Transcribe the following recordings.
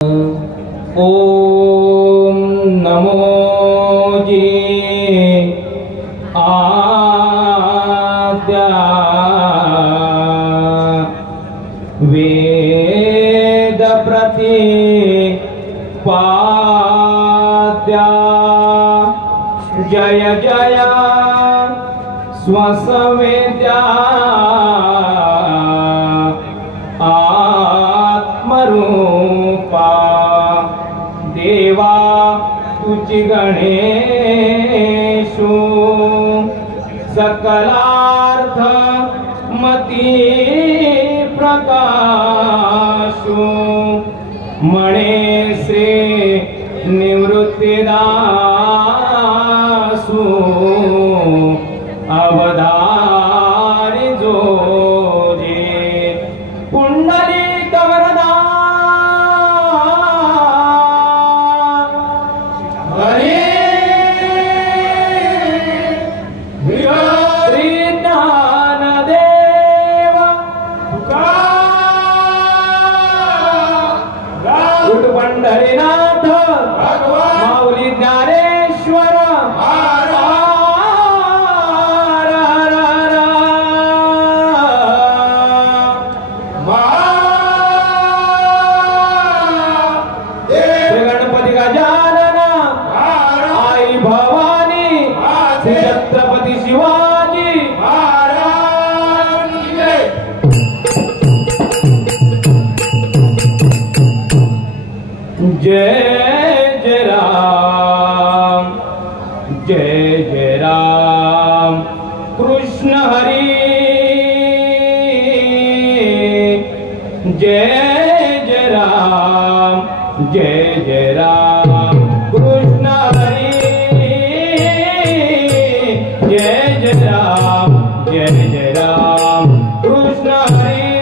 ओम नमो जी आद्या वेद प्रतिपाद्या जय जय स्वसवेद्या आत्मरूपा देवा तुझी गणेशो सकलार्थ मती प्रकाशो मणे श्री निवृत्तिदासो अवधारी जोजे पुंडलिक वरदा पंढरीनाथ माऊली ज्ञानेश्वर श्री गणपती गजानन आई भवानी श्री छत्रपती शिवाजी जय जय राम जय जय राम कृष्ण हरी जय जय राम जय जय राम कृष्ण हरी जय जय राम कृष्ण हरी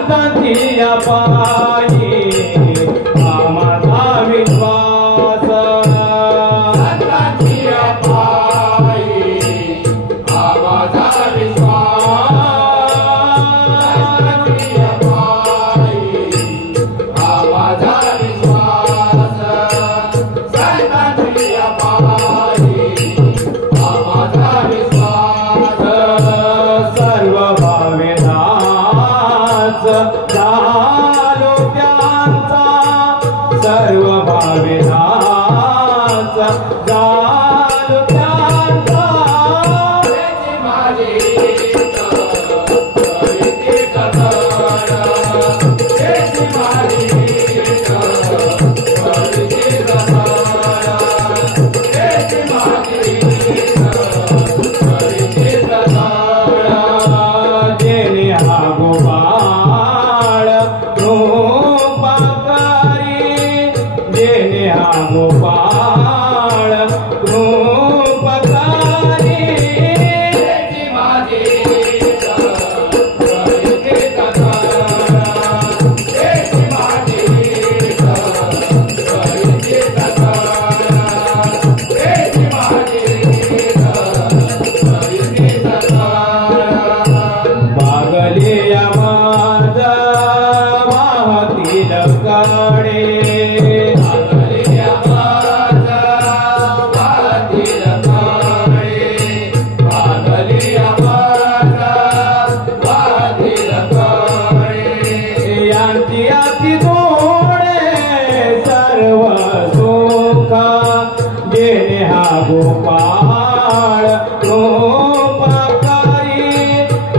संतांची पायी माझा विश्वास संतांची पायी माझा विश्वास माझा विश्वास संतांची पायी माझा विश्वास सर्व भावेदास झालो त्यांचा सर्व भावेदास झालो त्यांचा माझी गोपाळ कृपकारी माझी बागले माझा वाहतील काळे अति गोडे सर्व सुख जेणे हा गोपाळ कृपकारी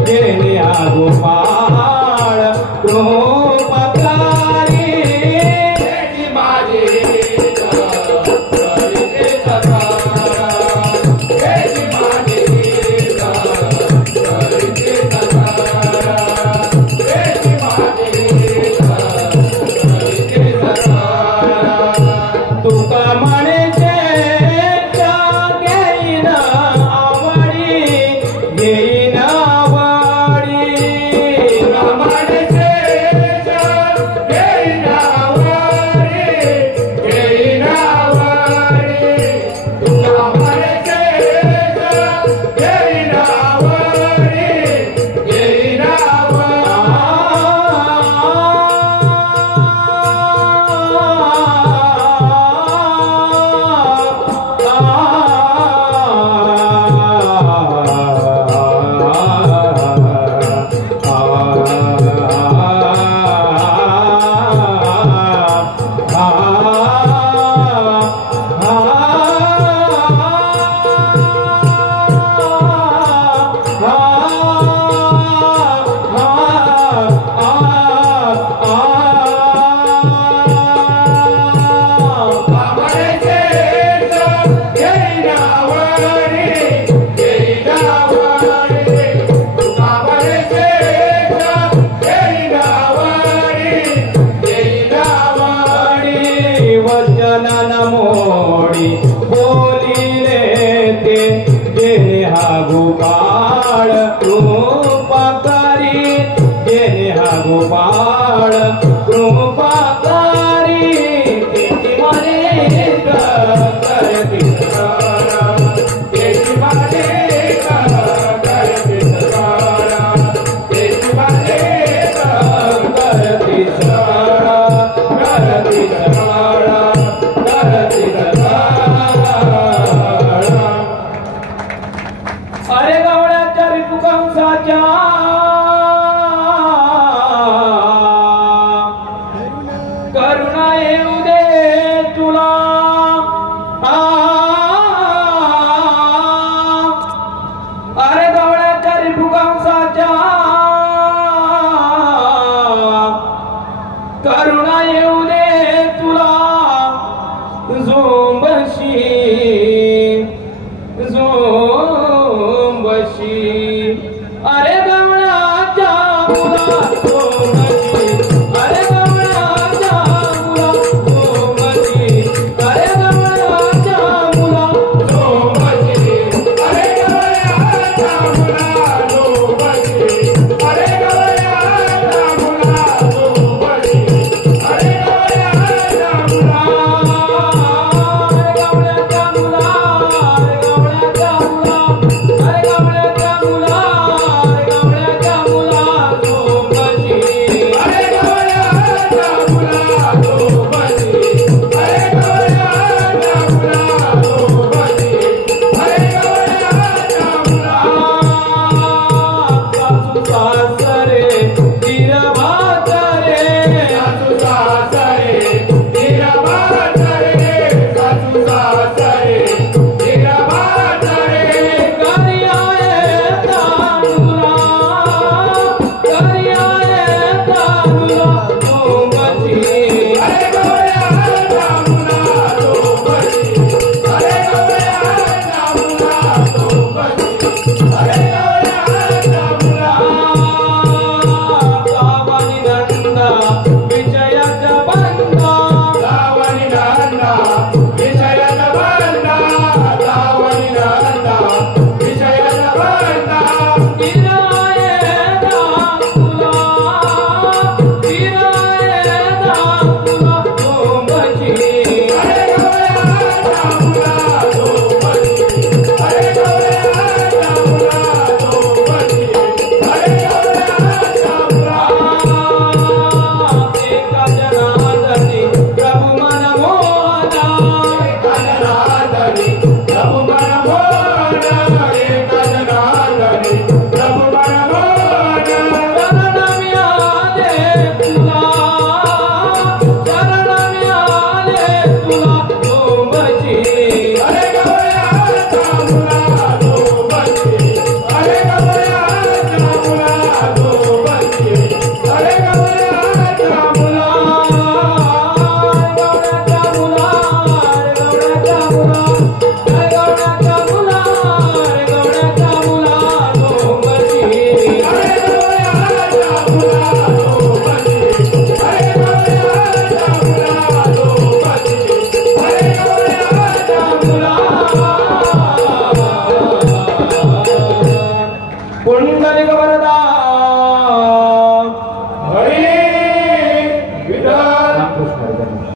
जेणे हा गोपाळ कृपकारी माझी तुका म्हणचे घेईन आवडी घेईन आवडी म्हणचे घेईन आवडी घेईन आवडी तुका म्हणचे घेईन आवडी घेईन वचन मोडी बोलिले ते जेणे हा गोपाळ कृपकारी जेणे हा गोपाळ कृपा